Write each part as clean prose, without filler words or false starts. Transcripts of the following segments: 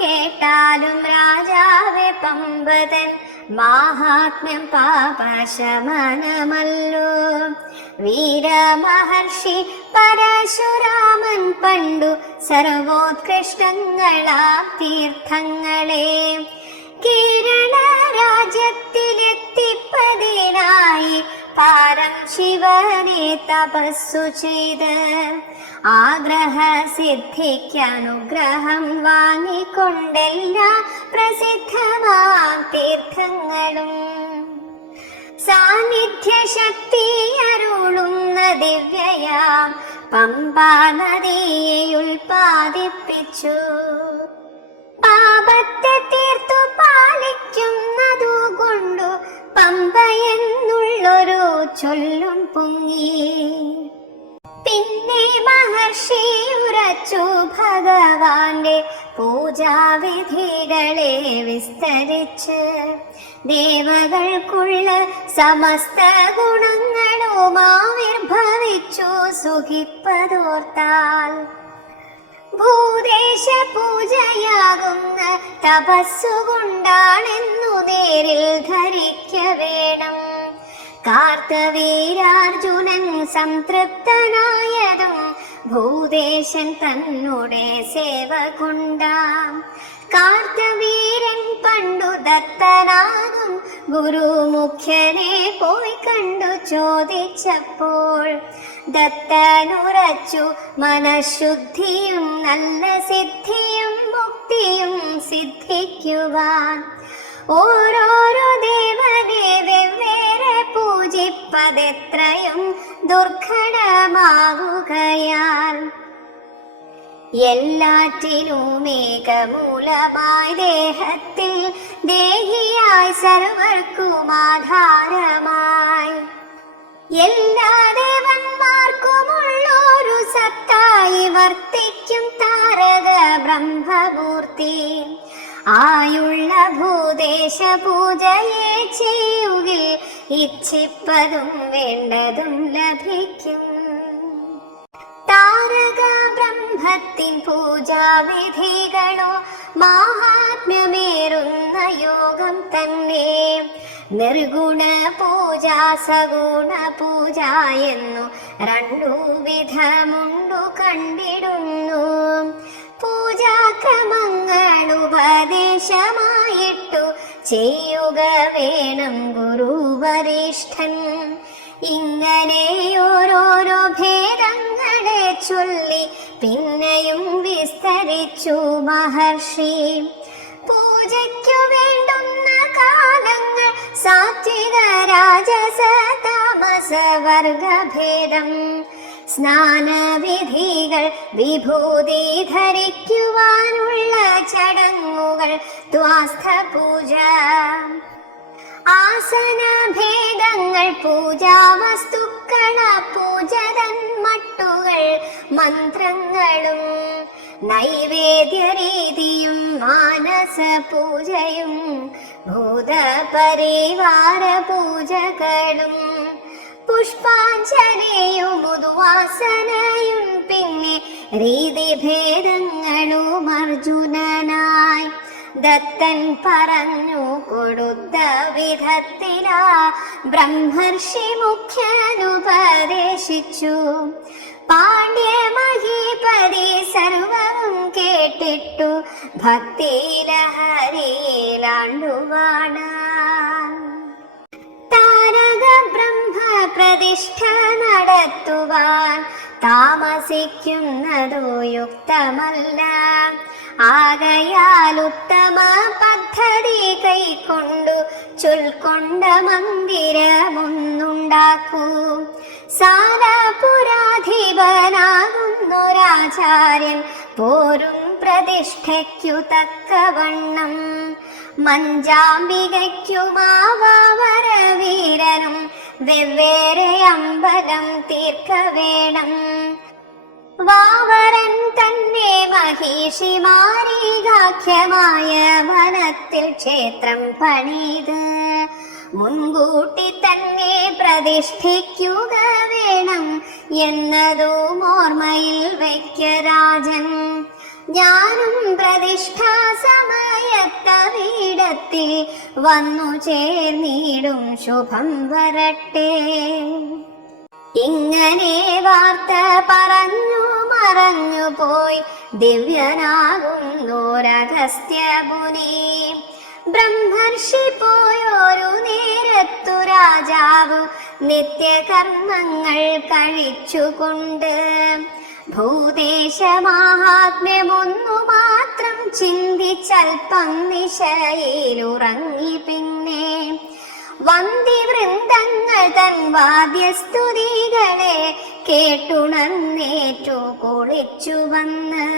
കേട്ടാലും രാജാവെ പമ്പതൻ മാഹാത്മ്യം പാപശമനമല്ലോ. വീരമഹർഷി പരശുരാമൻ പണ്ടു സർവോത്കൃഷ്ടങ്ങളാം തീർത്ഥങ്ങളെ കിരണ രാജ്യത്തിലെത്തിപ്പതിനായി പാരം ശിവനെ തപസ്സു ചെയ്ത് ആഗ്രഹ സിദ്ധിക്കനുഗ്രഹം വാങ്ങിക്കൊണ്ടെല്ലാ പ്രസിദ്ധമാം തീർത്ഥങ്ങളും സാന്നിധ്യ ശക്തി അരുളുന്ന ദിവ്യയാം പമ്പാ നദിയെ ഉൽപാദിപ്പിച്ചു. പാപത്തെ തീർത്തു പാലിക്കുന്നതു കൊണ്ടു പമ്പ എന്നുള്ളൊരു ചൊല്ലും പൊങ്ങി. പിന്നെ മഹർഷി ഉറച്ചു ഭഗവാന്റെ പൂജാവിധികളെ വിസ്തരിച്ച് ദേവകൾക്കുള്ള സമസ്ത ഗുണങ്ങളും ആവിർഭവിച്ചു സുഖിപ്പതോർത്താൽ ഭൂദേശ പൂജയാകുന്ന തപസ്സുകൊണ്ടാണെന്നു നേരിൽ ധരിക്ക വേണം. കാർത്തവീരാർജുനൻ സംതൃപ്തനായതും ഭൂദേശൻ തന്നുടെ സേവ കൊണ്ടാം. കാർത്തവീരൻ പണ്ടു ദത്തനാകും ഗുരുമുഖ്യനെ പോയി കണ്ടു ചോദിച്ചപ്പോൾ ദത്തനുറച്ചു മനഃശുദ്ധിയും നല്ല സിദ്ധിയും മുക്തിയും സിദ്ധിക്കുവാൻ ഓരോരോ ദേവനെ വെവ്വേറെ പൂജിപ്പതെത്രയും ദുർഘടമാവുകയാൽ എല്ലാറ്റിലും ഏകമൂലമായി ദേഹത്തിൽ ദേഹിയായി സർവർക്കും ആധാരമായി എല്ലാ ദേവന്മാർക്കുമുള്ളൊരു സത്തായി വർത്തിക്കും താരക ബ്രഹ്മമൂർത്തി. ആയുള്ള ഭൂദേശ പൂജയെ ചെയ്യുകിൽ ഇച്ഛിപ്പതും വേണ്ടതും ലഭിക്കും. താരക ബ്രഹ്മത്തിൻ പൂജാവിധികളോ മാഹാത്മ്യമേറുന്ന യോഗം തന്നെ. നിർഗുണ പൂജ സഗുണ പൂജ എന്നു രണ്ടു വിധമുണ്ടു കണ്ടിടുന്നു. പൂജാക്രമങ്ങൾ ഉപദേശമായിട്ടു ചെയ്യുക വേണം ഗുരുവരിഷ്ഠൻ. ഇങ്ങനെ ഓരോരോ ഭേദങ്ങളെ ചൊല്ലി പിന്നെയും വിസ്തരിച്ചു മഹർഷി. പൂജയ്ക്കു വേണ്ടുന്ന കാലങ്ങൾ സാത്വിക രാജസ താമസ വർഗഭേദം, സ്നാനവിധികൾ, വിഭൂതി ധരിക്കുവാനുള്ള ചടങ്ങുകൾ, ദ്വാസ്ഥ പൂജ, ആസനഭേദങ്ങൾ, പൂജാവസ്തുക്കൾ, പൂജതൻ മട്ടുകൾ, മന്ത്രങ്ങളും നൈവേദ്യരീതിയും മാനസ പൂജയും ഭൂതപരിവാര പൂജകളും പുഷ്പാഞ്ജലിയും ഉദ്വാസനയും പിന്നെ രീതിഭേദങ്ങളും അർജുനനായി ദത്തൻ പറഞ്ഞു കൊടുത്ത വിധത്തിലാ ബ്രഹ്മർഷി മുഖ്യനുപദേശിച്ചു. പാണ്ഡ്യമഹീപതി സർവവും കേട്ടിട്ടു ഭക്തിലഹരിയിലാണ്ടുവാണാൻ. താരക ബ്രഹ്മ പ്രതിഷ്ഠ നടത്തുവാൻ താമസിക്കുന്നതോ യുക്തമല്ല. ആകയാൽ ഉത്തമ പദ്ധതി കൈക്കൊണ്ടു ചൊൽക്കൊണ്ട മന്ദിരമൊന്നുണ്ടാക്കൂ. സാരപുരാധിപനാകുന്നൊരാചാര്യൻ പോരും പ്രതിഷ്ഠയ്ക്കു തക്കവണ്ണം മഞ്ചാംബികയ്ക്കുമാവരവീരനും വെവ്വേറെ അമ്പലം തീർക്കവേണം. വാവരൻ തന്നെ മഹിഷിമാരീകാഖ്യമായ വനത്തിൽ ക്ഷേത്രം പണിത് മുൻകൂട്ടി തന്നെ പ്രതിഷ്ഠിക്കുക വേണം എന്നതും ഓർമ്മയിൽ വയ്ക്ക രാജൻ. ഞാനും പ്രതിഷ്ഠാ സമയത്തവിടത്തിൽ വന്നു ചേർന്നിടും ശുഭം വരട്ടെ. ഇങ്ങനെ വാർത്ത പറഞ്ഞു മറഞ്ഞു പോയി ദിവ്യനാകുന്നോരഗസ്ത്യ മുനി. ബ്രഹ്മർഷി പോയൊരു നേരത്തു രാജാവ് നിത്യകർമ്മങ്ങൾ കഴിച്ചുകൊണ്ട് ഭൂദേശമാഹാത്മ്യമൊന്നു മാത്രം ചിന്തിച്ചൽപ്പം നിശയിലുറങ്ങി. പിന്നെ വന്ദിവൃന്ദങ്ങൾ തൻ വാദ്യസ്തുതികളെ കേട്ടുണർന്നേറ്റു കുളിച്ചു വന്ന്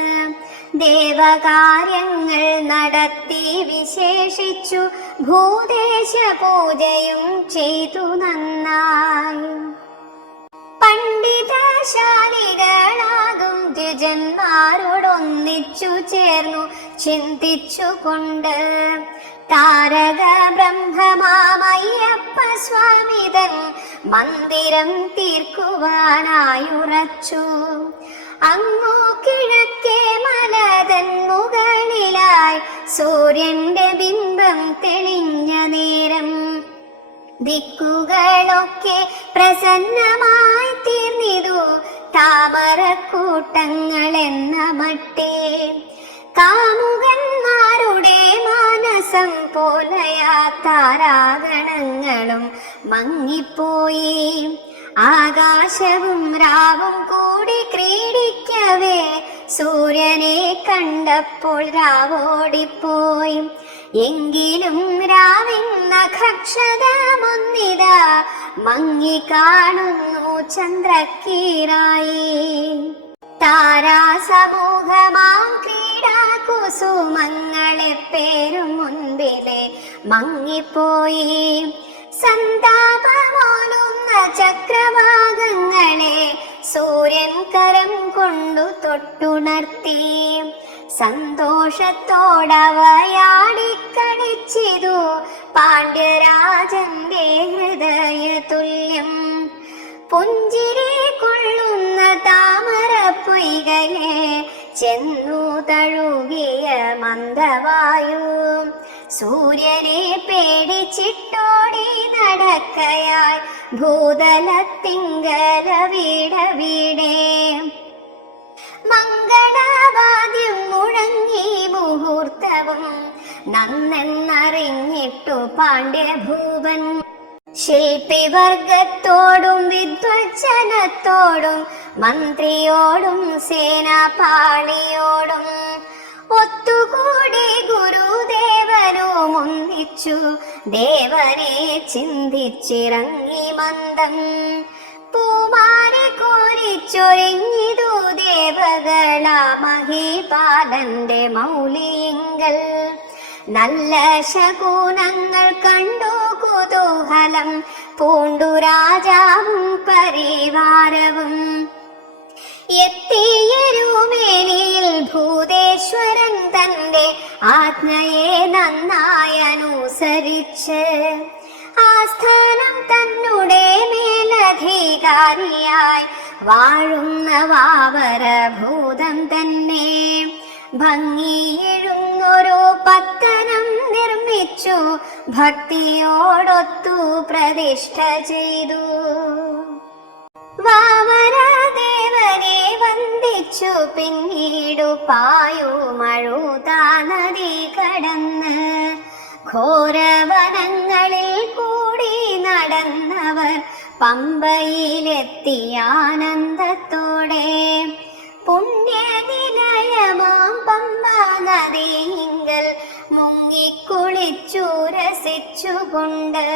ദേവകാര്യങ്ങൾ നടത്തി വിശേഷിച്ചു ഭൂദേശ പൂജയും ചെയ്തു നന്നായി. പണ്ഡിതശാലികളാകും ദ്വിജന്മാരോടൊന്നിച്ചു ചേർന്നു ചിന്തിച്ചുകൊണ്ട് താരക ബ്രഹ്മമാമയ്യപ്പ സ്വാമിതൻ മന്ദിരം തീർക്കുവാനായുറച്ചു. അങ്ങു കിഴക്കേ മലതൻ മുകളിലായി സൂര്യന്റെ ബിംബം തെളിഞ്ഞ നേരം ദിക്കുകളൊക്കെ പ്രസന്നമായി തീർന്നിതു താമരക്കൂട്ടങ്ങൾ എന്ന മട്ടേ. കാമുകന്മാരുടെ മാനസം പോലെയാ താരാഗണങ്ങളും മങ്ങിപ്പോയി. ആകാശവും രാവും കൂടി ക്രീഡിക്കവേ സൂര്യനെ കണ്ടപ്പോൾ രാവോടിപ്പോയി. എങ്കിലും രാവിൻ നഖക്ഷതമൊന്നിതാ മങ്ങി കാണുന്നു ചന്ദ്രക്കീറായി. താരാസമൂഹമാം ക്രീഡാകുസുമങ്ങളെ പേരും മുൻപിലെ മങ്ങിപ്പോയി. സന്താപമോലുന്ന ചക്രവാകങ്ങളെ സൂര്യൻ കരം കൊണ്ടു തൊട്ടുണർത്തി. സന്തോഷത്തോടവയാടിക്കളിച്ചിതു പാണ്ഡ്യരാജന്റെ ഹൃദയ തുല്യം. പുഞ്ചിരി കൊള്ളുന്ന താമര പൊയ്കയെ ചെന്നു തഴുകിയ മന്ദവായു സൂര്യനെ പേടിച്ചിട്ടോടി നടക്കയായി ഭൂതലത്തിങ്കരവിടവിടെ. മംഗളവാദ്യം മുഴങ്ങി മുഹൂർത്തവും നന്നെന്നറിഞ്ഞിട്ടു പാണ്ഡ്യഭൂപൻ. ശില്പിവർഗത്തോടും വിദ്വജ്ജനത്തോടും മന്ത്രിയോടും സേനാപാളിയോടും ഒത്തുകൂടി ഗുരുദേവനും ഒന്നിച്ചു ദേവനെ ചിന്തിച്ചിറങ്ങി മന്ദം. പൂമാരി കോരിച്ചൊരിഞ്ഞിതു ദേവകളാ മഹീപാലന്റെ മൗലിയിങ്കൽ. നല്ല ശകുനങ്ങൾ കണ്ടു കുതൂഹലം പൂണ്ടു രാജാവും പരിവാരവും. എത്തിയരുമേനിയിൽ ഭൂതേശ്വരൻ തന്റെ ആജ്ഞയെ നന്നായി അനുസരിച്ച് ആസ്ഥാനം തന്നെ മേലധികാരിയായി വാഴുന്ന വാവരഭൂതം തന്നെ ഭംഗിയെഴുന്നൊരു പത്തനം നിർമ്മിച്ചു ഭക്തിയോടൊത്തു പ്രതിഷ്ഠ ചെയ്തു. വാമനദേവനെ വന്ദിച്ചു പിന്നീടു പായുമഴുതാ നദി കടന്ന് ഘോരവനങ്ങളിൽ കൂടി നടന്നവർ പമ്പയിലെത്തി ആനന്ദത്തോടെ. പുണ്യനിലയമാം പമ്പ നദിയിങ്കൽ മുങ്ങിക്കുളിച്ചു രസിച്ചുകൊണ്ട്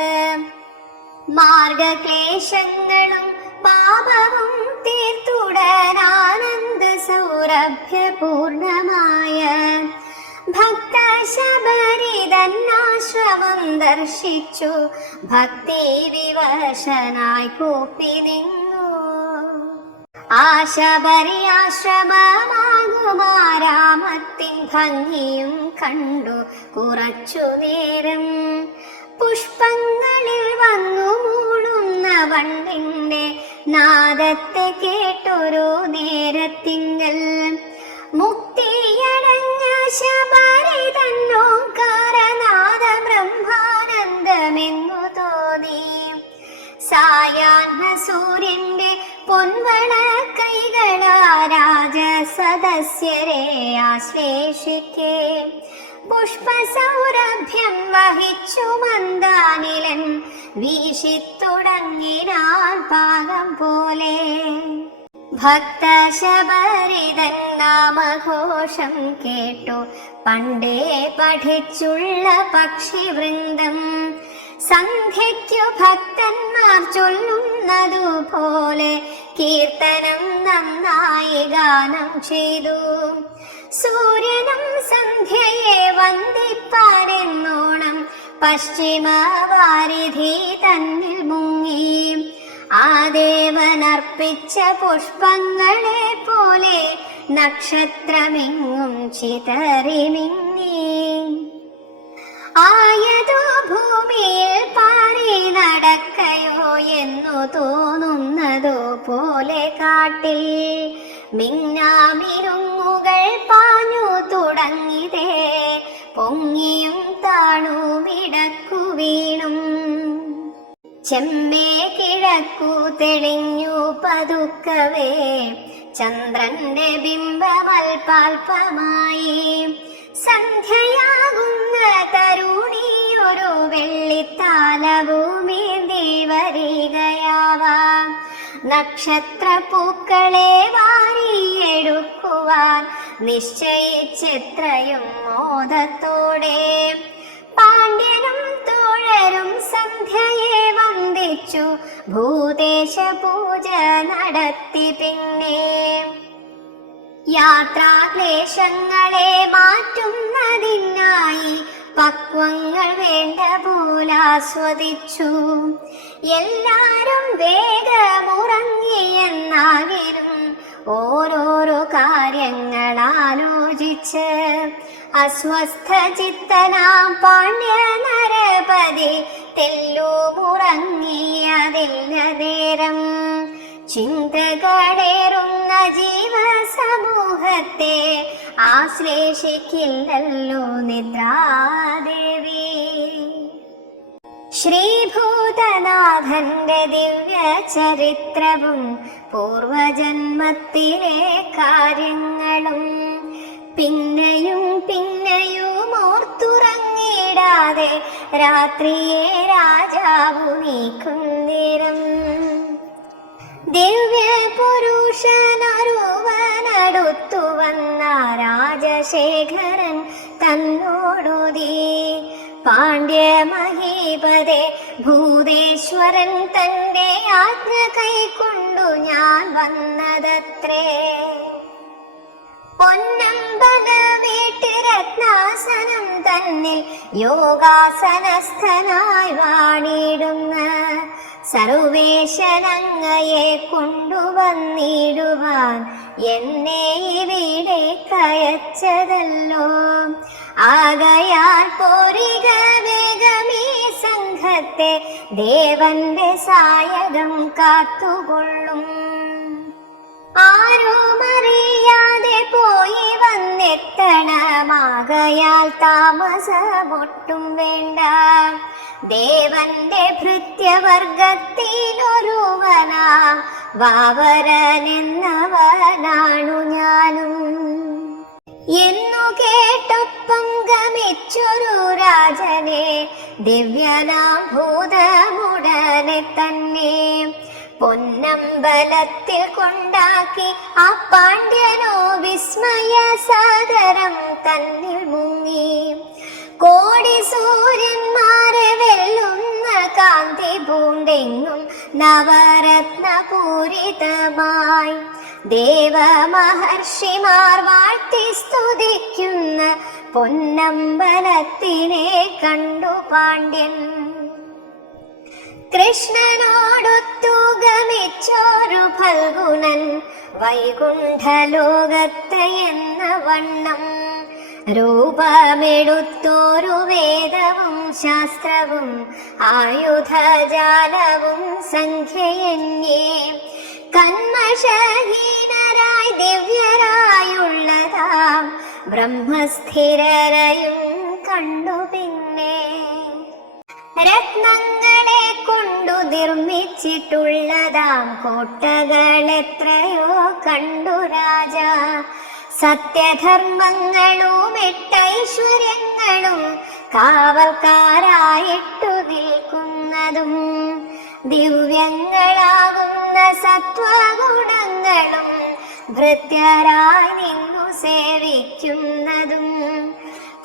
മാർഗക്ലേശങ്ങളും പാപവും തീർത്തുടനാനന്ദ സൗരഭ്യപൂർണമായ ഭക്ത ശബരിതന്നാശ്രമം ദർശിച്ചു ഭക്തി വിവശനായി കൂപ്പി നിന്നു. ആ ശബരി ആശ്രമമാകുമാരാമത്തിൻ ഭംഗിയും കണ്ടു കുറച്ചു നേരം. പുഷ്പങ്ങളിൽ വന്നു മൂളുന്ന വണ്ടിന്റെ നാദത്തെ കേട്ടൊരു നേരത്തിങ്കൽ മുക്തിയ സദസ്യരെ ആശ്ലേഷിക്കേ. പുഷ്പസൗരഭ്യം വഹിച്ചു മന്ദാനിലൻ വീശിത്തുടങ്ങിനാൻ പാകം പോലെ. ഭക്തശബരിതൻ നാമഘോഷം കേട്ടു പണ്ടേ പഠിച്ചുള്ള പക്ഷിവൃന്ദം. സന്ധ്യയ്ക്കു ഭക്തന്മാർ ചൊല്ലുന്നതുപോലെ കീർത്തനം നന്നായി ഗാനം ചെയ്തു. സൂര്യനും സന്ധ്യയെ വന്ദിപ്പാരെന്നോണം പശ്ചിമവാരിധി തന്നിൽ മുങ്ങി. ആ ദേവനർപ്പിച്ച പുഷ്പങ്ങളെ പോലെ നക്ഷത്രമെങ്ങും ചിതറിമിന്നി. ആയതോ ഭൂമിയിൽ പാറി നടക്കയോ എന്നു തോന്നുന്നതോ പോലെ കാട്ടിൽ മിന്നാമിരുങ്ങുകൾ പാഞ്ഞു തുടങ്ങിതേ. പൊങ്ങിയും താണുമിടക്കു വീണും ചെമ്മേ കിഴക്കു തെളിഞ്ഞു പതുക്കവേ. ചന്ദ്രന്റെ ബിംബമൽപാൽപമായി സന്ധ്യയാകുന്ന തരുണിയൊരു വെള്ളിത്താലഭൂമി വരികയാവാം. നക്ഷത്രപ്പൂക്കളെ വാരിയെടുക്കുവാൻ നിശ്ചയിച്ചെത്രയും മോദത്തോടെ പാണ്ഡ്യനും തോഴരും സന്ധ്യയെ വന്ദിച്ചു ഭൂതേശ പൂജ നടത്തി. പിന്നെ യാത്രാക്ലേശങ്ങളെ മാറ്റുന്നതിനായി പക്വങ്ങൾ വേണ്ട പോലാസ്വദിച്ചു. എല്ലാരും വേഗമുറങ്ങിയെന്നാകിലും ഓരോരോ കാര്യങ്ങൾ ആലോചിച്ച് അസ്വസ്ഥ ചിത്തനാം പാണ്ഡ്യ നരപതി തെല്ലുമുറങ്ങിയതില്ല നേരം. ചിന്തകളേറുന്ന ജീവസമൂഹത്തെ ആശ്ലേഷിക്കില്ലല്ലോ നിദ്രാദേവി. ശ്രീഭൂതനാഥന്റെ ദിവ്യ ചരിത്രവും പൂർവജന്മത്തിലെ കാര്യങ്ങളും പിന്നെയും പിന്നെയും ഓർത്തുറങ്ങിടാതെ രാത്രിയെ രാജാവു നീക്കുന്നേരം. ദിവ്യ പുരുഷനൊരുവനടുത്തു വന്ന രാജശേഖരൻ തന്നോടുതി, പാണ്ഡ്യ മഹീപതേ, ഭൂതേശ്വരൻ തന്റെ ആജ്ഞ കൈക്കൊണ്ടു ഞാൻ വന്നതത്രേ. പൊന്നമ്പലമേട്ട് രത്നാസനം തന്നിൽ യോഗാസനസ്ഥനായി വാണിടുന്ന സർവേശനങ്ങയെ കൊണ്ടുവന്നിടുവാൻ എന്നെ ഇവിടെ കയച്ചതല്ലോ. ആകയാൽ പോരിക വേഗമീ സംഘത്തെ ദേവന്റെ സായകം കാത്തുകൊള്ളും. ആരുമറിയാതെ പോയി വന്നെത്തണമാകയാൽ താമസമൊട്ടും വേണ്ട. ദേവന്റെ ഭൃത്യവർഗത്തിലൊരുവനാം വാവരനെന്നവനാണു ഞാനും എന്നു കേട്ടൊപ്പം ഗമിച്ചൊരു രാജനെ ദിവ്യനാം ഭൂതമുടനെ തന്നെ പൊന്നമ്പലത്തിൽ കൊണ്ടാക്കി. ആ പാണ്ഡ്യനോ വിസ്മയ സാഗരം തന്നിൽ മുങ്ങി. കോടി സൂര്യന്മാരെ വെല്ലുന്ന കാന്തി പൂണ്ടെങ്ങും നവരത്നപൂരിതമായി ദേവമഹർഷിമാർ വാഴ്ത്തി സ്തുതിക്കുന്ന പൊന്നമ്പലത്തിനെ കണ്ടു പാണ്ഡ്യൻ. കൃഷ്ണനോടൊത്തു ഗമിച്ചോരു ഫൽഗുണൻ വൈകുണ്ഠലോകത്ത് എന്ന വണ്ണം രൂപമെടുത്തോരു വേദവും ശാസ്ത്രവും ആയുധജാലവും സംഖ്യയന്യേ കന്മഷഹീനരായി ദിവ്യരായുള്ളതാം ബ്രഹ്മസ്ഥിരരയും കണ്ടു. പിന്നെ രത്നങ്ങളെ കൊണ്ടു നിർമ്മിച്ചിട്ടുള്ളതാം കോട്ടകൾ എത്രയോ കണ്ടു രാജ. സത്യധർമ്മങ്ങളും 8 ഐശ്വര്യങ്ങളും കാവൽക്കാരായിട്ടു നിൽക്കുന്നതും ദിവ്യങ്ങളാകുന്ന സത്വഗുണങ്ങളും ഭൃത്യരായി നിന്നു സേവിക്കുന്നതും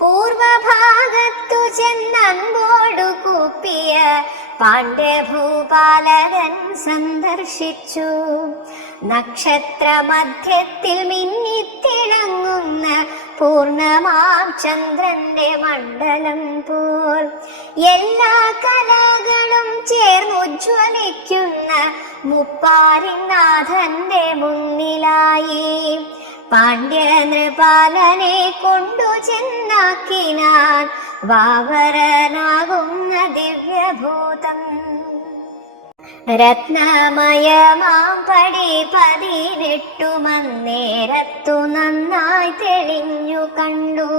പൂർവഭാഗത്തു ചെന്നൻപോടു കൂപ്പിയ പാണ്ഡ്യഭൂപാലകൻ സന്ദർശിച്ചു. നക്ഷത്രമധ്യത്തിൽ മിന്നിത്തിളങ്ങുന്ന പൂർണ്ണമാം ചന്ദ്രന്റെ മണ്ഡലം പോൽ എല്ലാ കലകളും ചേർന്നുജ്വലിക്കുന്ന മുപ്പാരിനാഥന്റെ മുന്നിലായി പാണ്ഡ്യ നൃപാലനെ കൊണ്ടു ചെന്നാക്കിനാൻ വാവരനാകുന്ന ദിവ്യഭൂതം. രത്നമയമാം പടി 18 മന്നേരത്തു നന്നായി തെളിഞ്ഞു കണ്ടു.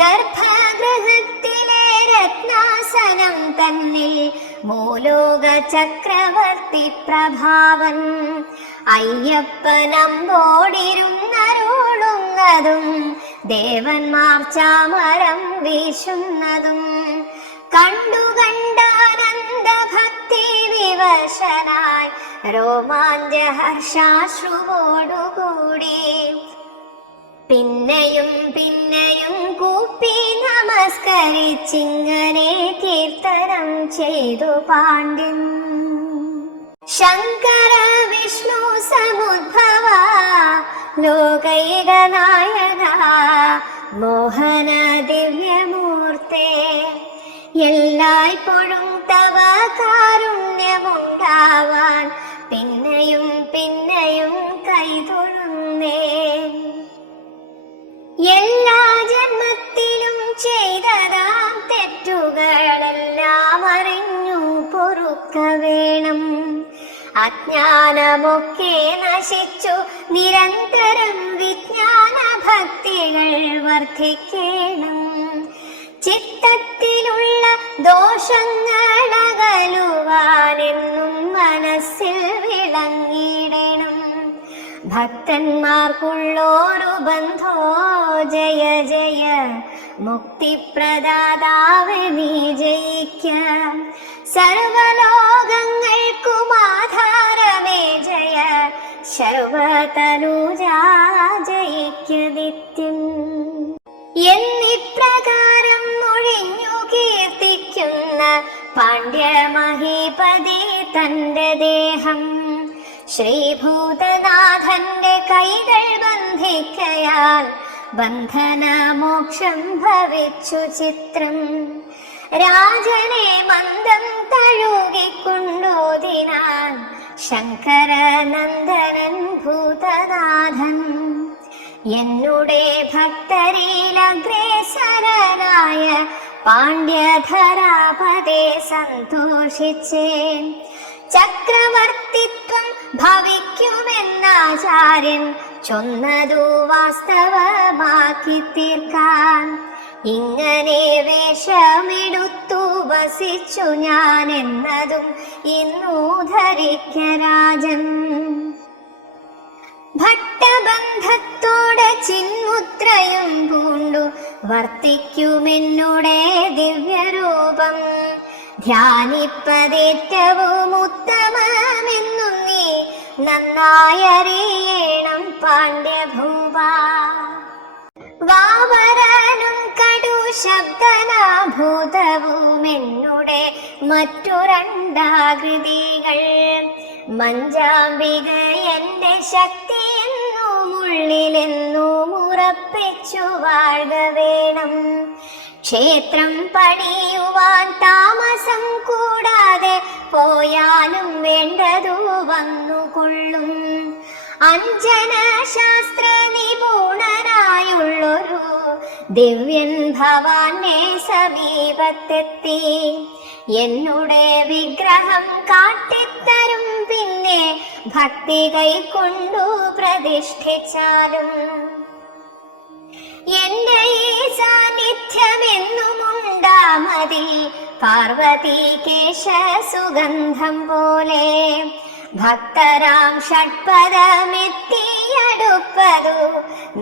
ഗർഭഗൃഹത്തിലെ രത്നാസനം തന്നിൽ മൂലോക ചക്രവർത്തി പ്രഭാവൻ അയ്യപ്പനമ്പോടിരുന്നരുളുന്നതും ദേവന്മാർ ചാമരം വീശുന്നതും കണ്ടാനന്ദ ഭക്തി വിവശനായി രോമാഞ്ചഹർഷാശ്രുവോടുകൂടി പിന്നെയും പിന്നെയും കൂപ്പി നമസ്കരിച്ചിങ്ങനെ കീർത്തനം ചെയ്തു പാണ്ഡ്യൻ. ശങ്കര വിഷ്ണു സമുദ്ഭവ ലോകൈകനായക മോഹന ദിവ്യമൂർത്തേ, എല്ലായ്പ്പോഴും തവ കാരുണ്യമുണ്ടാവാൻ പിന്നെയും പിന്നെയും കൈതൊഴുന്നേ. എല്ലാ ജന്മത്തിലും ചെയ്തതാം തെറ്റുകളെല്ലാം അറിഞ്ഞു പൊറുക്ക വേണം. അജ്ഞാനമൊക്കെ നശിച്ചു നിരന്തരം വിജ്ഞാന ഭക്തികൾ വർദ്ധിക്കണം. ചിത്തത്തിലുള്ള ദോഷങ്ങളകലുവാനെന്നും മനസ്സിൽ വിളങ്ങിയിടണം. ഭക്തന്മാർക്കുള്ളോരു ബന്ധോ ജയ ജയ മുക്തിപ്രദാതാവേ നീ ജയിക്ക. സർവലോകങ്ങൾക്കും ആധാരമേ ജയ സർവതനുജാ ജയിക്ക നിത്യം. എന്നിപ്രകാരം ഒഴിഞ്ഞു കീർത്തിക്കുന്ന പാണ്ഡ്യമഹീപതി തന്റെ ദേഹം ശ്രീഭൂതനാഥന്റെ കൈകൾ ബന്ധിക്കയാൽ ബന്ധനമോക്ഷം ഭവിച്ചു ചിത്രം. രാജനെ മന്ദം തഴുകിക്കൊണ്ടോതിനാൻ ശങ്കരനന്ദനൻ ഭൂതനാഥൻ. എന്നുടെ ഭക്തരിൽ അഗ്രേസരനായ പാണ്ഡ്യധരാപതേ സന്തോഷിച്ചേൻ. ചക്രവർത്തിത്വം ഭവിക്കുമെന്നാചാര്യൻ ചൊന്നതു വാസ്തവമാക്കി തീർക്കാൻ ഇങ്ങനെ വേഷമെടുത്തു വസിച്ചു ഞാൻ എന്നതും ഇന്നു ധരിക്ക രാജൻ. ഭട്ടബന്ധത്തോടെ ചിന്മുദ്രയും പൂണ്ടു വർത്തിക്കുമെന്നുടെ ദിവ്യരൂപം. ധ്യാനിപ്പതേറ്റവും ഉത്തമമെന്നു നീ നന്നായറിയണം പാണ്ഡ്യഭൂപ. വാവരനും കടു ശബ്ദനാഭൂതവും എന്നുടെ മറ്റു രണ്ടാകൃതികൾ. മഞ്ചാംബിക എന്റെ ശക്തി എന്നും ഉള്ളിലെന്നും ഉറപ്പിച്ചു വാഴ്ക വേണം. ക്ഷേത്രം പണിയുവാൻ താമസം കൂടാതെ പോയാലും വേണ്ടതു വന്നുകൊള്ളും. അഞ്ജന ശാസ്ത്ര നിപുണനായുള്ളൊരു ദിവ്യൻ ഭവാന്റെ സമീപത്തെത്തി എന്നുടെ വിഗ്രഹം കാട്ടിത്തരും. പിന്നെ ഭക്തി കൈക്കൊണ്ടു പ്രതിഷ്ഠിച്ചാലും എന്റെ ഈ സാന്നിധ്യമെന്നുമുണ്ടാമതി പാർവതി കേശ സുഗന്ധം പോലെ. ഭക്തരാം ഷഡ്പദമെത്തിയ നടപ്പതു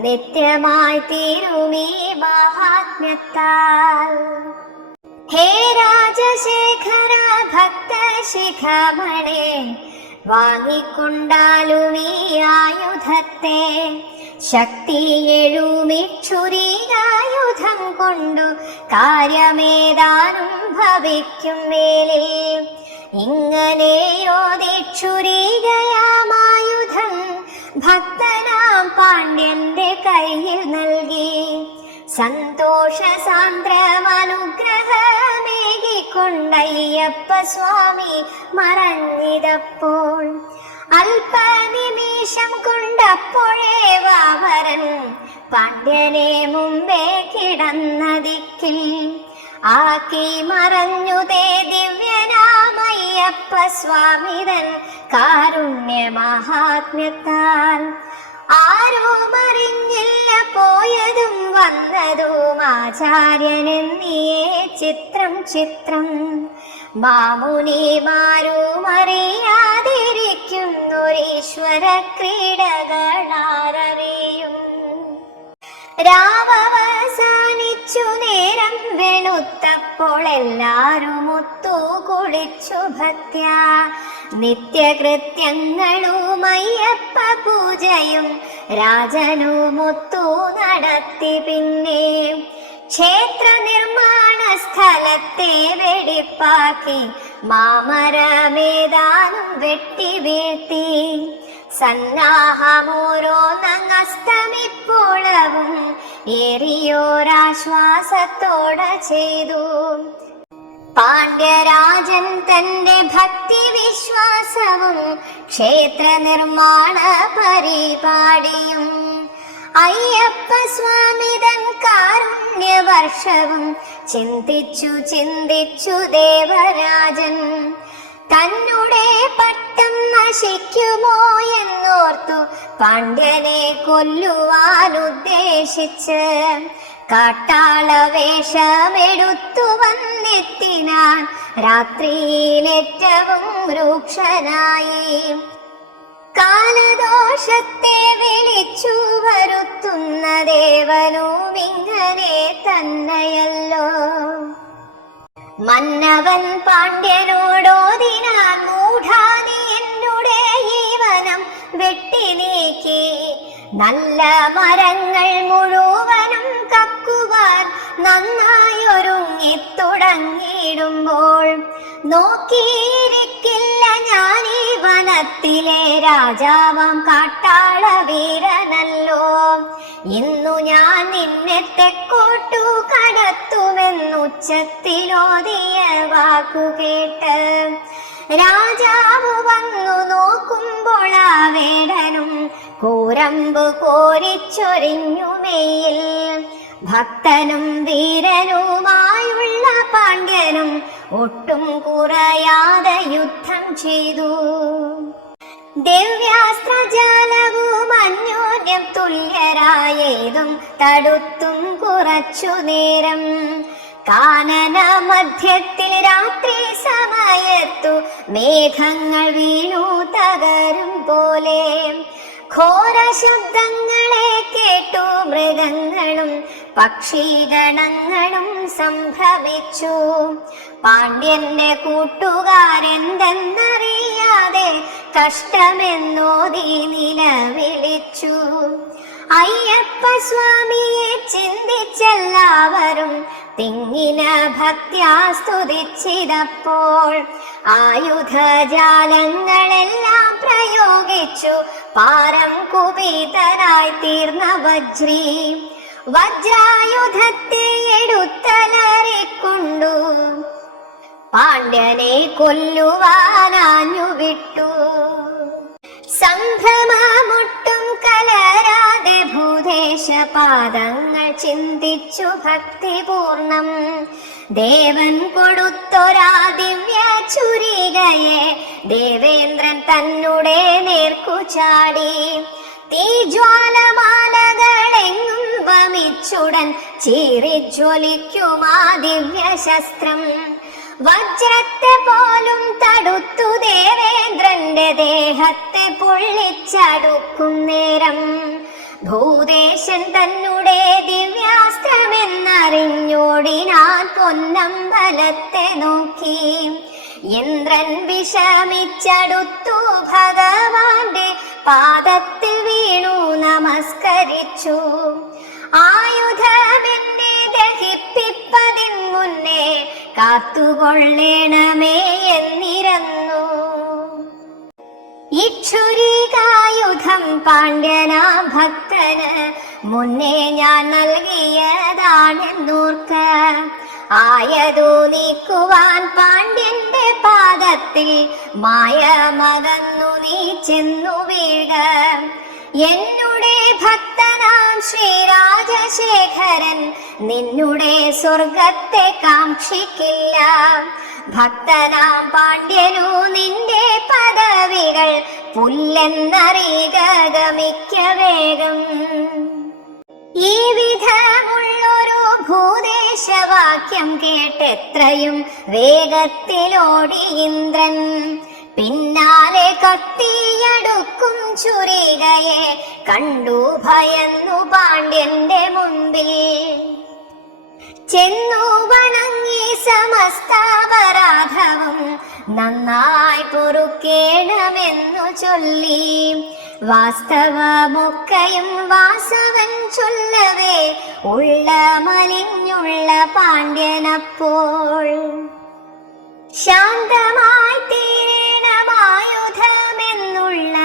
നിത്യമായി തീരുമീ മഹാത്മ്യത്താൽ. ഹേ രാജശേഖര ഭക്ത ശിഖാമണേ, വാങ്ങിക്കൊണ്ടാലും ഈ ആയുധത്തെ, ശക്തിയെഴുമിക്ഷുരീകായുധം കൊണ്ടു കാര്യമേതാനും ഭവിക്കും മേലിൽ. ഇങ്ങനെയോദിക്ഷുരീകയാമായുധം ഭക്തനാം പാണ്ഡ്യന്റെ കയ്യിൽ നൽകി, സന്തോഷ സാന്ദ്രമനുഗ്രഹമേകിക്കൊണ്ടയ്യപ്പ സ്വാമി മറഞ്ഞിതപ്പോൾ. അല്പനിമിഷം കൊണ്ടപ്പോഴേ വാമരൻ പാണ്ഡ്യനെ മുമ്പേ കിടന്ന ദിക്കിൽ ആക്കി മറഞ്ഞുതേ ദിവ്യനാമയ്യപ്പ സ്വാമിതൻ കാരുണ്യ മഹാത്മ്യത്താൽ. ആരും അറിഞ്ഞില്ല പോയതും വന്നതും ആചാര്യനെന്നിയേ ചിത്രം ചിത്രം. മാമുനിമാരും അറിയാതിരിക്കുന്നൊരീശ്വര ക്രീഡകളാരറിയും. രാവവസാനിച്ചു നേരം വെളുത്തപ്പോൾ എല്ലാരും ഒത്തു കുളിച്ചു ഭക്ത്യ. നിത്യകൃത്യങ്ങളും അയ്യപ്പ പൂജയും രാജനുമൊത്തു നടത്തി. പിന്നെ ക്ഷേത്ര നിർമ്മാണ സ്ഥലത്തെ വെടിപ്പാക്കി മാമരമേതാനും വെട്ടി വീഴ്ത്തി. സന്നാഹമോരോന്നസ്തമിപ്പോളവും ഏറിയോരാശ്വാസത്തോടെ ചെയ്തു. പാണ്ഡ്യരാജൻ തന്റെ ഭക്തി വിശ്വാസവും ക്ഷേത്ര നിർമ്മാണ പരിപാടിയും അയ്യപ്പ സ്വാമിതൻ കാരുണ്യവർഷവും ചിന്തിച്ചു ചിന്തിച്ചു ദേവരാജൻ. തന്നുടെ പട്ടം നശിക്കുമോ എന്നോർത്തു പാണ്ഡ്യനെ കൊല്ലുവാനുദ്ദേശിച്ച് കാട്ടാളവേഷമെടുത്തു വന്നെത്തിനാൻ രാത്രിയിലേറ്റവും രൂക്ഷനായി. കാലദോഷത്തെ വിളിച്ചു വരുത്തുന്ന ദേവനും ഇങ്ങനെ തന്നെയല്ലോ. മന്നവൻ പാണ്ഡ്യനോടോതിനാൻ, മൂഢാനി എന്നുടെ ജീവനം വെട്ടി നീക്കി. നല്ല മരങ്ങൾ മുഴുവനും കക്കുവാൻ നന്നായൊരുങ്ങിത്തുടങ്ങിയിടുമ്പോൾ നോക്കിയിരിക്കില്ല ഞാനീ വനത്തിലെ രാജാവാം കാട്ടാള വീരനല്ലോ. ഇന്നു ഞാൻ നിന്നെ തെക്കോട്ടു കടത്തുമെന്നുച്ചത്തിലോതിയ വാക്കുകേട്ട് രാജാവ് വന്നു നോക്കുമ്പോൾ ആ വേടനും കൂരമ്പ് കോരിച്ചൊരിഞ്ഞുമേയിൽ. ഭക്തനും വീരനുമായുള്ള പാണ്ഡ്യനും ഒട്ടും കുറയാതെ യുദ്ധം ചെയ്തു. ദിവ്യാസ്ത്രജാലവും അന്യോന്യം തുല്യരായതും തടുത്തും കുറച്ചു നേരം. കാനന മധ്യത്തിൽ രാത്രി സമയത്തു മേഘങ്ങൾ വീണു തകരും പോലെ. ഘോര ശബ്ദങ്ങളെ കേട്ടു മൃഗങ്ങളും പക്ഷിഗണങ്ങളും സംഭ്രമിച്ചു. പാണ്ഡ്യന്റെ കൂട്ടുകാരെന്തെന്നറിയാതെ കഷ്ടമെന്നോതി നിലവിളിച്ചു. അയ്യപ്പ സ്വാമിയെ ചിന്തിച്ചെല്ലാവരും തിങ്ങിന ഭക്ത്യാ സ്തുതിച്ചിതപ്പോൾ ആയുധജാലങ്ങളെല്ലാം പ്രയോഗിച്ചു പാരം കുപിതനായി തീർന്ന വജ്രീ. വജ്രായുധത്തെ എടുത്തലറിക്കൊണ്ടു പാണ്ഡ്യനെ കൊല്ലുവാനാഞ്ഞു വിട്ടു. സംഭ്രമമൊട്ടും കലരാതെ ഭൂദേശപാദങ്ങൾ ചിന്തിച്ചു ഭക്തിപൂർണം. ദേവൻ കൊടുത്തൊരാ ദിവ്യ ചുരികയെ ദേവേന്ദ്രൻ തന്നുടെ നേർക്കു ചാടി. തീജ്വാലമാലകളെങ്ങും വമിച്ചുടൻ ചീറിജ്വലിക്കുമാ ദിവ്യശസ്ത്രം. വജ്രത്തെ പോലും തടുത്തു ദേവേന്ദ്രന്റെ ദേഹത്തെ പൊള്ളിച്ചടുക്കും നേരം ഭൂദേശൻ തന്നെ ദിവ്യാസ്ത്രമെന്നറിഞ്ഞോടിനാൻ പൊന്നമ്പലത്തെ നോക്കി. ഇന്ദ്രൻ വിഷമിച്ചടുത്തു ഭഗവാന്റെ പാദത്തിൽ വീണു നമസ്കരിച്ചു. ആയുധമെന്നെ ദഹിപ്പിപ്പതിൻ മുന്നേ കാത്തുകൊള്ളേണമേ എന്നിരന്നു. ഇക്ഷുരികായുധം പാണ്ഡ്യനാ ഭക്തന് മുന്നേ ഞാൻ നൽകിയതാണെന്നോർക്ക. ആയതു നീക്കുവാൻ പാണ്ഡ്യന്റെ പാദത്തിൽ മായമകന്നു നീ ചെന്നു വീഴ. എന്നുടെ ഭക്തനാം ശ്രീരാജശേഖരൻ നിന്നുടെ സ്വർഗത്തെ കാക്ഷിക്കില്ല. ഭക്തനാം പാണ്ഡ്യനു നിന്റെ പദവികൾ പുല്ലെന്നറിയുക ഗമിക്ക വേഗം. ഈ വിധമുള്ളൊരു ഭൂദേശവാക്യം കേട്ടെത്രയും വേഗത്തിലോടി ഇന്ദ്രൻ. പിന്നാലെ കത്തിയടുക്കും ചുരികയെ കണ്ടു ഭയന്നു പാണ്ഡ്യന്റെ മുൻപിൽ. ചെന്നു വണങ്ങി സമസ്താപരാധവും നന്നായി പൊറുക്കേണമെന്നു ചൊല്ലി. വാസ്തവമൊക്കെയും വാസവൻ ചൊല്ലവേ ഉള്ള മലിഞ്ഞുള്ള പാണ്ഡ്യനപ്പോൾ ശാന്തമായി തീരണമായുധമെന്നുള്ള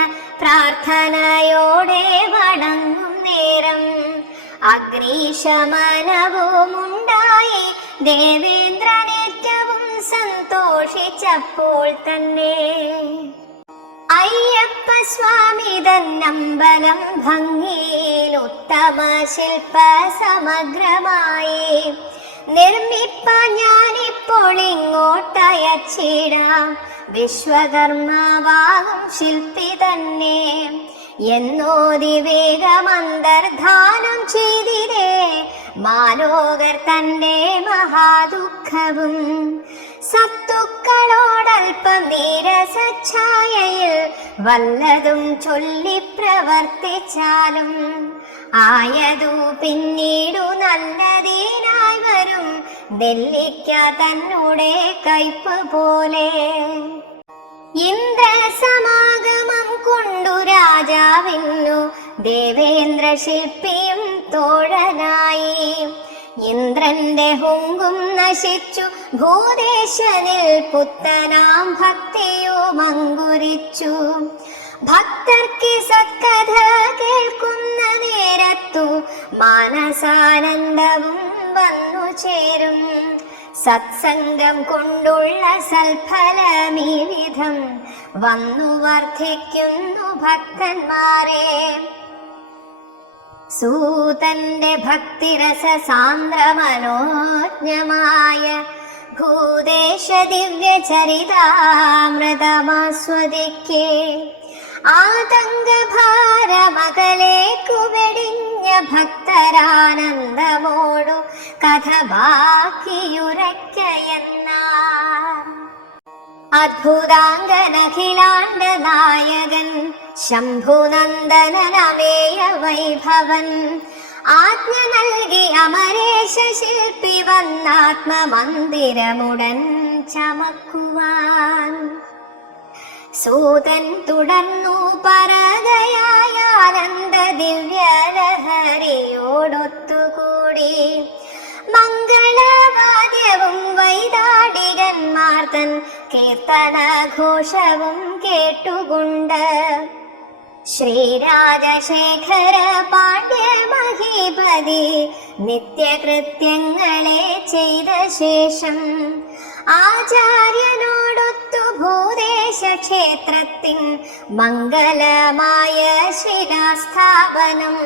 പ്രാർത്ഥനയോടെ വണങ്ങും നേരം അഗ്നിശമനവുമുണ്ടായി. ദേവേന്ദ്രനേറ്റവും സന്തോഷിച്ചപ്പോൾ തന്നെ അയ്യപ്പ സ്വാമി തന്നമ്പലം ഭംഗിയിൽ ഉത്തമ ശില്പ സമഗ്രമായി നിർമ്മിപ്പാൻ ഞാനിപ്പോൾ ഇങ്ങോട്ടയച്ചിടാം. വിശ്വകർമാവാകും ശില്പി തന്നെ എന്നോതി വേഗമന്തർധാനം ചെയ്തിരേ. മാലോകർ തന്റെ മഹാദുഃഖവും സത്തുക്കളോടൽപ്പം നീരസച്ഛായയിൽ വല്ലതും ചൊല്ലി പ്രവർത്തിച്ചാലും ആയതു പിന്നീടു നല്ലതീനായി വരും. നെല്ലിക്ക തന്നോടെ കയ്പ് പോലെ ഇന്ദ്രസമാഗമം കൊണ്ടു രാജാവിന്നു ദേവേന്ദ്ര ശില്പിയും തോഴനായി. ഇന്ദ്രന്റെ ഹുങ്കും നശിച്ചു ഭൂദേശനിൽ പുത്തനാം ഭക്തിയും അങ്കുരിച്ചു. ഭക്തർക്ക് സത്കഥ കേൾക്കുന്ന നേരത്തു മാനസാനന്ദവും വന്നു ചേരും. സത്സംഗം കൊണ്ടുള്ള സൽഫലമീ വിധം വന്നു വർദ്ധിക്കുന്നു ഭക്തന്മാരെ. സൂതന്റെ ഭക്തിരസ സാന്ദ്രമനോജ്ഞമായ ഭൂദേശ ദിവ്യ ചരിതാമൃതമാസ്വദിക്കേ. ആതങ്കഭാരമകലേക്കു വെടിഞ്ഞ ഭക്തരാനന്ദമോടു കഥ ബാക്കിയുരയ്ക്കയെന്നാർ. അദ്ഭുതാംഗനഖിലാണ്ട നായകൻ ശംഭുനന്ദനമേയ വൈഭവൻ ആജ്ഞ നൽകി അമരേശ ശില്പി വന്നാത്മമന്ദിരമുടൻ ചമക്കുവാൻ. സൂതൻ തുടർന്നു പറകയായ ആനന്ദ ദിവ്യലഹരിയോടൊത്തുകൂടി മംഗളവാദ്യവും വൈതാടികന്മാർ തൻ കീർത്തനഘോഷവും കേട്ടുകൊണ്ട് ശ്രീരാജശേഖര പാണ്ഡ്യ മഹീപതി നിത്യകൃത്യങ്ങളെ ചെയ്ത ശേഷം ആചാര്യനോടൊത്തു ഭൂദേശ ക്ഷേത്രത്തിൻ മംഗളമായ ശിലാസ്ഥാപനം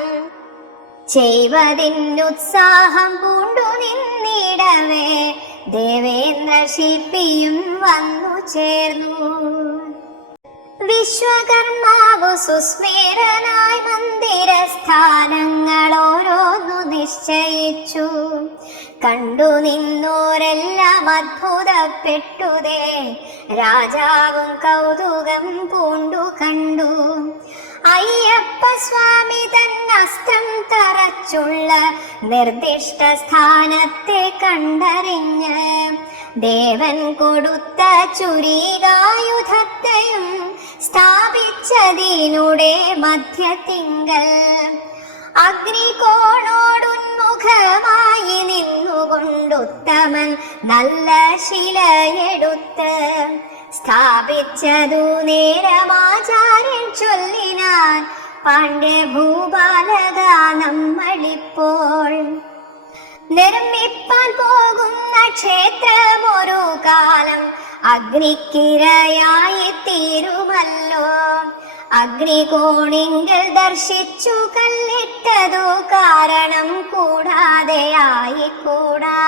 ചെയ്വതിനുത്സാഹം പൂണ്ടു നിന്നിടവേ ദേവേന്ദ്ര ശില്പിയും വന്നു ചേർന്നു. വിശ്വകർമാവു സുസ്മേരനായി മന്ദിരസ്ഥാനങ്ങൾ ഓരോന്നു നിശ്ചയിച്ചു. കണ്ടു നിന്നോരെല്ലാം അത്ഭുതപ്പെട്ടുതേ, രാജാവും കൗതുകം പൂണ്ടു കണ്ടു. അയ്യപ്പ സ്വാമി തൻ അസ്ത്രം തറച്ചുള്ള നിർദ്ദിഷ്ട സ്ഥാനത്തെ കണ്ടറിഞ്ഞ് ദേവൻ കൊടുത്ത ചുരീകായുധത്തെയും സ്ഥാപിച്ചതിനുടെ മധ്യത്തിങ്കൽ അഗ്നികോണോടുന്മുഖമായി നിന്നുകൊണ്ടുത്തമൻ നല്ല ശിലയെടുത്ത് സ്ഥാപിച്ചതു നേരമാചാര്യൻ ചൊല്ലിനാൻ. പാണ്ഡ്യഭൂപാലക നമ്മളിപ്പോൾ നിർമ്മിപ്പാൻ പോകുന്ന ക്ഷേത്രമൊരു കാലം അഗ്നിക്കിരയായി തീരുമല്ലോ. അഗ്നികോണിങ്കൽ ദർശിച്ചു കല്ലിട്ടതു കാരണം കൂടാതെ ആയിക്കൂടാ.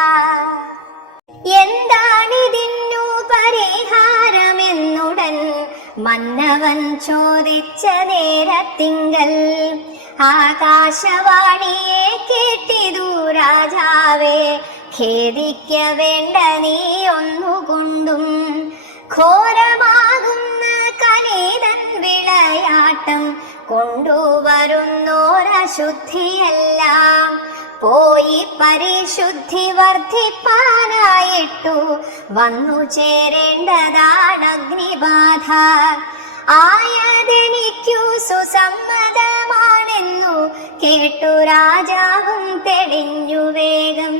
എന്താണിതിന്നു പരിഹാരമെന്നുടൻ മന്നവൻ ചോദിച്ച നേരത്തിങ്കൽ ആകാശവാണിയെ കേട്ടിതു രാജാവേ, ഖേദിക്ക വേണ്ട നീ ഒന്നുകൊണ്ടും. ഘോരമാകുന്ന കലിതൻ വിളയാട്ടം കൊണ്ടുവരുന്നോരശുദ്ധിയെല്ലാം പോയി പരിശുദ്ധി വർദ്ധിപ്പാനായിട്ടു വന്നു ചേരേണ്ടതാണ് അഗ്നിബാധ. ആയതെനിക്കു സുസമ്മതമാണെന്നു കേട്ടു രാജാവും തെളിഞ്ഞു വേഗം.